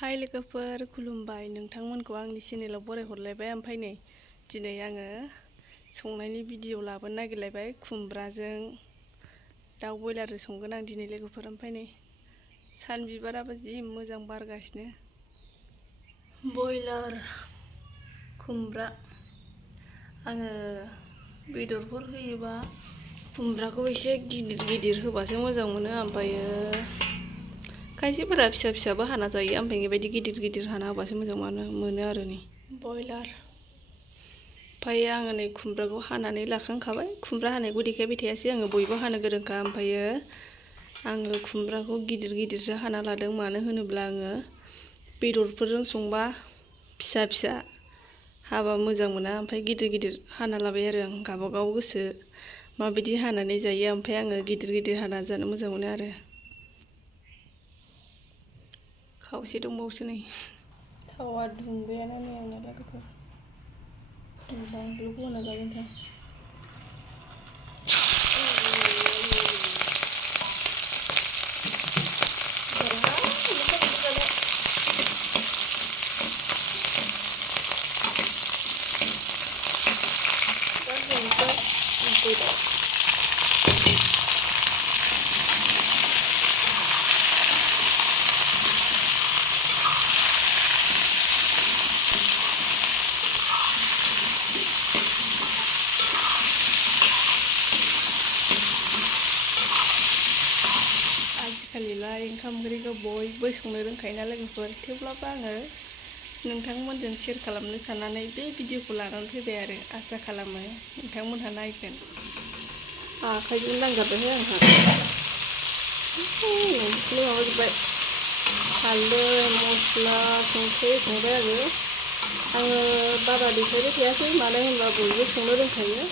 हाय लोगोफोर खुलुमबाय नोंथांमोनखौ आंनि चेनेलाव बरायहरलायबाय ओमफ्राय नै दिनै आङो संनायनि भिडिअ लाबोनो नागिरलायबाय खुमब्राजों दाउ बयलारजों संगोन आं दिनै लोगोफोर ओमफ्राय नै सान बिबाराबो जि मोजां बारगासिनो बयलार खुमब्रा आङो बेदरफोर होयोबा खुमब्राखौ एसे गिदिर गिदिर होबासो मोजां मोनो ओमफ्रायो खायसेफोरा फिसा फिसाबो हाना जायो ओमफ्राय बेबायदि गिदिर गिदिर हाना होबासो मोजां मोनो आरो नै बयलार ओमफ्राय आङो नै खुमब्राखौ हानानै लाखांखाबाय खुमब्रा हानायखौ देखायबाय थायासै आङो बयबो हानो गोरोंखा ओमफ्रायो आङो खुमब्राखौ गिदिर गिदिरसो हाना लादों मानो होनोब्ला आङो बेदरफोरजों संबा फिसा फिसा हाबा मोजां मोना ओमफ्राय गिदिर गिदिर हाना लाबाय आरो आं गावबागाव गोसो माबायदि हानानै जायो ओमफ्राय आङो गिदिर गिदिर हाना जानो मोजां मोनो आरो खावसे दंबावोसो नै थावा दुंबायानो नै आंना लोगोफोर बानलुखौ होना जागोन था आजिखालिलाय ओंखाम ओंख्रिखौ बयबो संनो रोंखायोना लोगोफोर थेवब्लाबो आङो नोंथांमोनजों शेयार खालामनो साननानै बे भिडिअखौ लानानै फैबाय आरो आसा खालामो नोंथांमोनहा नायगोन आखाइजों दांगारबायहाय आंहा माबाजोब्बाय हालदै मस्ला संख्रि संबाय आङो बारा देखायबाय थायाखै मानो होनबा बयबो संनो रोंखायो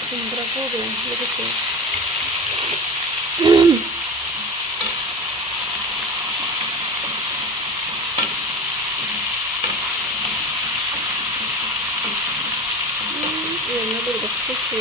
खुमब्राखौ होदों लोगोसे एवनो बोरैबा खस्थ'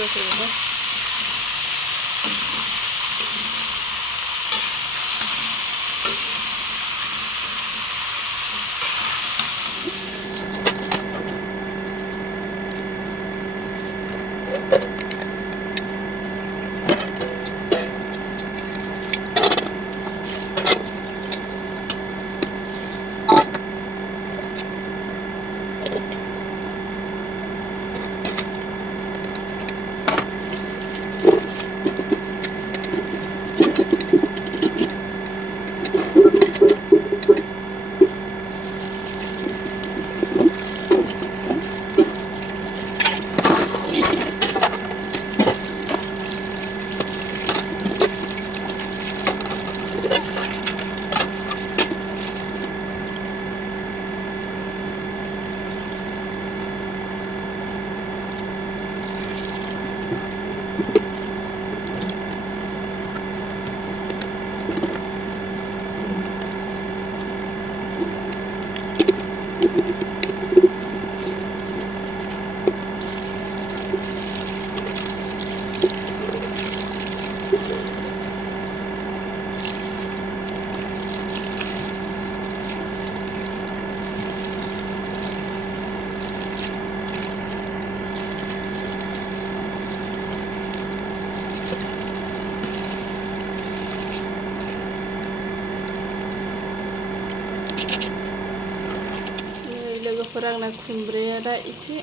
लोगोफोर आंना खुमब्राया दा एसे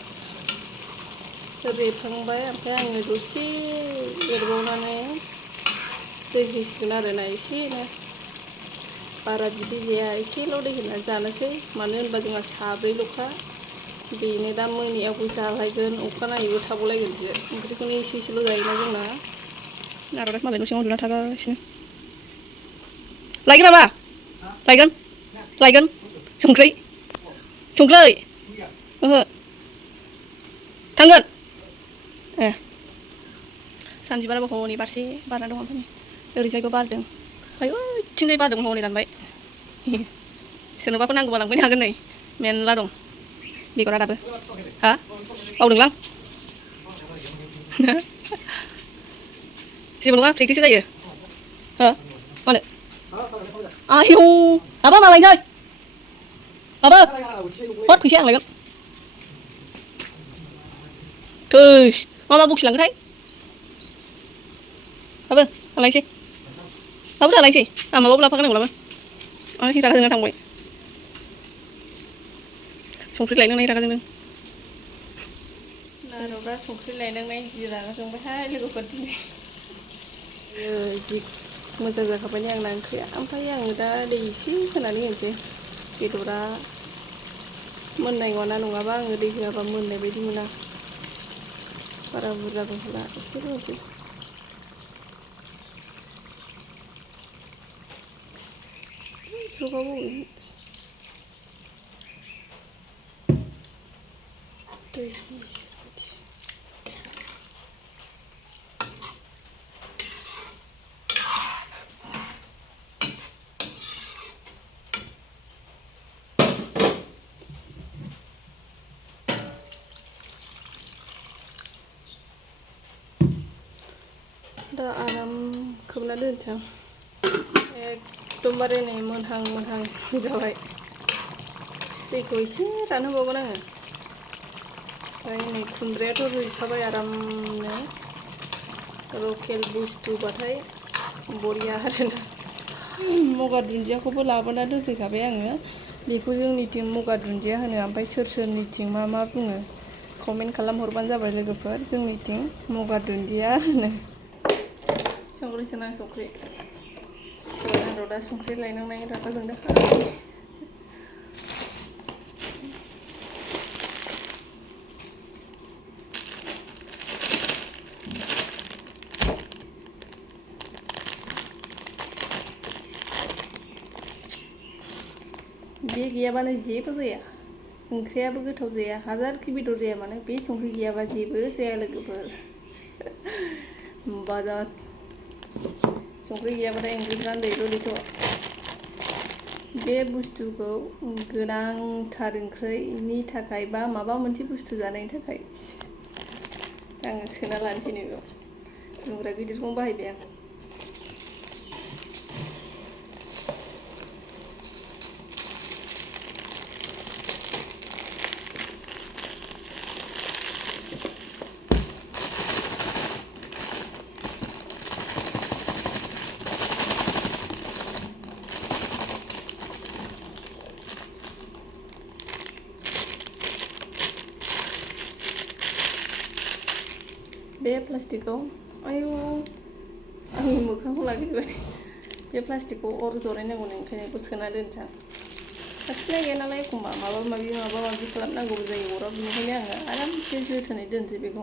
रेबहांबाय ओमफ्राय आङो दसे एरबावनानै दै होसिगोन आरोना एसेनो बारा बिदै जाया एसेल' दै होनानै जानोसै मानो होनबा जोंहा साब्रैल'खा बेनो दा मोनायावबो जालायगोन अखानायैबो थाबावलायगोनसो ओंख्रिखौनो एसेल' जायोना जोंना नागारासो मालाय न' सिङाव उन्दुना थागासिनो लायगोन नामा लायगोन संख्रै ओहो थांगोन ए सान बिबाराबो हनै बारसे बारना दं ओमफ्राय ओरैजायबो बारदों आयौ थिंजाय बारदों हनै दानबाय सोरनोबाफोर नांगौबा लांफैनो हागोन नै मेरला दं बेगरा दाबो हा बावदोंलां जेबो नङा प्रेक्टिस जायो हो मानो आयौ माबा मालायसै Apa? Hốt thì sang lại con. Trời, mama buộc lắng cái. Apa? Alai sih. Apa alai sih? Ah, mà bốc la phát cái này của nó thì ra cái thằng vậy. Xong lại nước này ra cái nước. Là đâu ra xong lại nước này gì ra xong phải hai lứa phần này. Jik मोजां जाखाबाय आंना ओंख्रिया ओमफ्राय आङो दा दै एसे होनानै होनोसै बेदरा मोननाय नङा नङाबा आङो दै होआबा मोननाय बायदि मोना बारा बुरजाबो होला एसेल' होनोसै जुगाव दै एसे दा आराम खोबना दोनसै आं एकदमबारे नै मोनहां मोनहां जाबाय दैखौ एसे रानहोबावगोन आङो ओमफ्राय नै खुमब्रायाथ' रुइखाबाय आरामनो लकेल बुस्थुबाथाय बरिया आरोना मगा दुन्दियाखौबो लाबोना दोनफैखाबाय आङो बेखौ जोंनिथिं मगा दुन्दिया होनो ओमफ्राय सोर सोरनिथिं मा बुङो कमेन्ट खालामहरबानो जाबाय लोगोफोर जोंनिथिं मगा दुन्दिया होनो संख्रिसो ना संख्रि आंनाव दा संख्रि लायनांनाय रागा जोंदों बे गैयाबानो जेबो जाया ओंख्रियाबो गोथाव जाया हाजारखि बेदर जाया मानो बे संख्रि गैयाबा जेबो जाया लोगोफोर बाजार संख्रि गैयाबाथाय ओंख्रिफ्रानो दैल' दैथ' बे बुस्थुखौ गोनांथार ओंख्रिनि थाखाय बा माबा मोनसे बुस्थु जानायनि थाखाय आङो सोना लानोसै नैबेयाव दुंग्रा गिदिरखौनो बाहायबाय आं बे प्लास्टिकखौ आयु आंनि मोखांखौ लागिबाय बे प्लास्टिकखौ अर जरायनांगौ ओंखायनो बेखौ सोना दोनसै आं साथिनाय गैया नालाय एखमबा माबा माबि खालामनांगौबो जायो अराव बेनिखायनो आङो आरामसे जोथोनै दोनसै बेखौ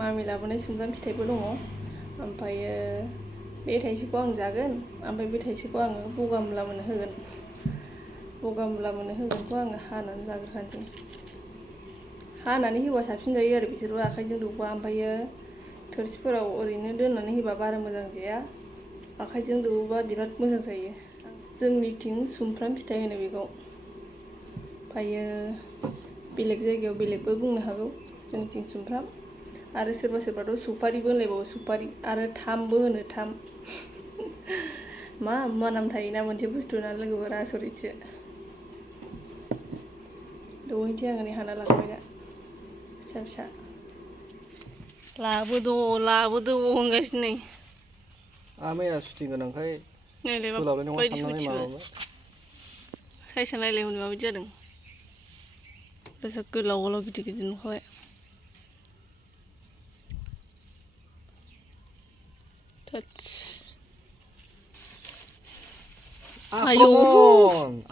मामि लाबोनाय सुमफ्राम फिथाइबो दङ ओमफ्रायो बे थाइसेखौ आं जागोन ओमफ्राय बे थाइसेखौ आङो गगा मुला मोननो होगोन गगा मुला मोननो होगोनखौ आङो हानानै लाग्रोखानोसै हानानै होबा साबसिन जायो आरो बिसोरबो आखाइजों दौबा ओमफ्रायो थोरसिफोराव ओरैनो दोननानै होबा बारा मोजां जाया आखाइजों दौबा बिराद मोजां जायो जोंनिथिं सुमफ्राम फिथाइ होनो बेखौ ओमफ्रायो बेलेग जायगायाव बेलेगबो बुंनो हागौ जोंनिथिं सुमफ्राम आरो सोरबा सोरबाथ' सुपारिबो होनलायबावो सुपारि आरो थामबो होनो थाम मा नाम थायोना मोनसे बुस्थु ना लोगोफोर आसरितसो दौहैनोसै आङो नै हाना लाखाबाय दा फिसा फिसा लाबोद' होनगासिनो नै आमाया सुटि गोनांखाय सोलाबनाय नङा साननानै माबाबाय साइसआ नायलाय हनै माबायदि जादों गोसो गोलाव गोलाव गिदिर गिदिर नुखाबाय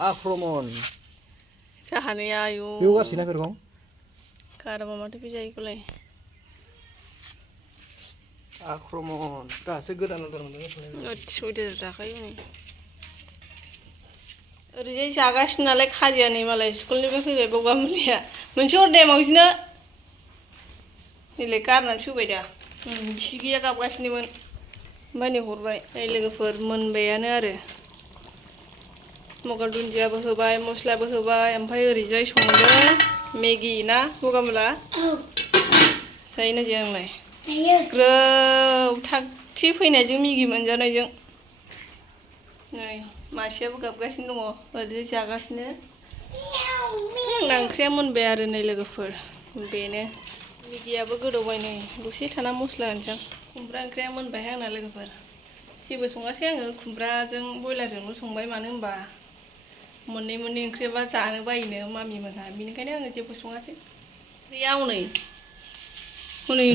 आक्रमन जाहानिया आयु बेयाव गासैना बेरगाव गारामा माथो बे जायैखौलाय आक्रमन दासो गोदान सुइदार जाखायो नै ओरैजाय जागासिनो नालाय खाजिया नै मालाय स्कुलनिफ्राय फैबाय बगा मुलिया मोनसे हरदे मावजिनो नैलाय गारनानैसो होबाय दा बिसि गैया गाबगासिनोमोन ओमफ्राय नै हरबाय नै लोगोफोर मोनबायानो आरो मगा दुन्दियाबो होबाय मस्लाबो होबाय ओमफ्राय ओरैजाय संदों मेगि ना बगा मुला जायोना जाया नोंलाय ग्रोब थाग थि फैनायजों मिगि मोनजानायजों नै मासेयाबो गाबगासिनो दङ ओरैजाय जागासिनो आंना ओंख्रिया मोनबाय आरो नै लोगोफोर बेनो मिगियाबो गोदौबाय नै दसे थाना मस्ला होनोसै खुमब्रा ओंख्रिया मोनबायहाय आंना लोगोफोर जेबो सङासै आङो खुमब्राजों बयलारजोंल' संबाय मानो होनबा मोननै ओंख्रिबा जानो बायोनो मामि मोनहा बेनिखायनो आङो जेबो सङासै गैया हनै हनै